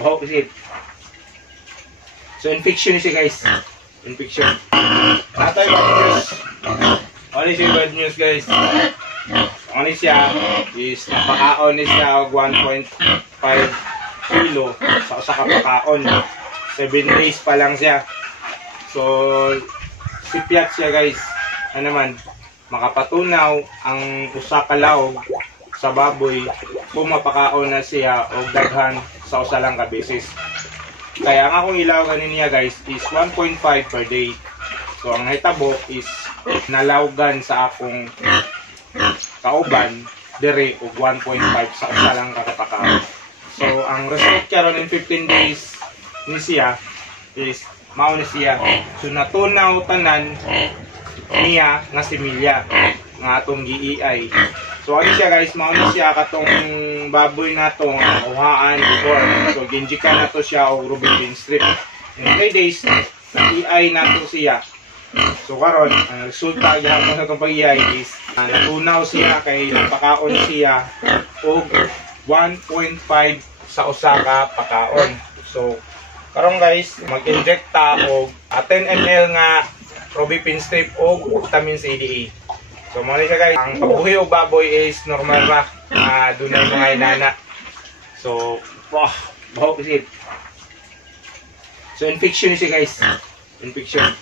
Baho kasi. So infection siya guys. Infection. Natay bad news. Ano siya bad news guys? Ano siya is napakaon ni siya og 1.5 kilo sa usa ka pakaon. 7 days pa lang siya. So sipyat siya guys. Ano naman makapatunaw ang usa ka laog sa baboy kung mapakaon na siya og daghan sa usa lang ka beses. Kaya ang akong ilaw niya guys is 1.5 per day. So ang nahitabo is nalawgan sa akong kauban dire og 1.5 sa usa lang ka pakaon. So ang result karon in 15 days ni siya is mao na siya. So natunaw tanan niya nga similya nga atong giiay. So ano siya guys, mao na siya katong baboy nato nga uhaan before. So ginjika na to siya og Rubin strip. In 3 days nag-iay nato siya. So karon ang resulta gyapon sa pag-iay is natunaw siya kay napakaon siya og 1.5 sa usa ka pakaon. So karon guys, mag-inject ta og 10 ml nga Rubin strip og vitamin C, DE. So mo ni siya guys, ang pagbuhi og baboy is normal ra, dunay mga inana. So baho kasi. So infection siya guys. Infection.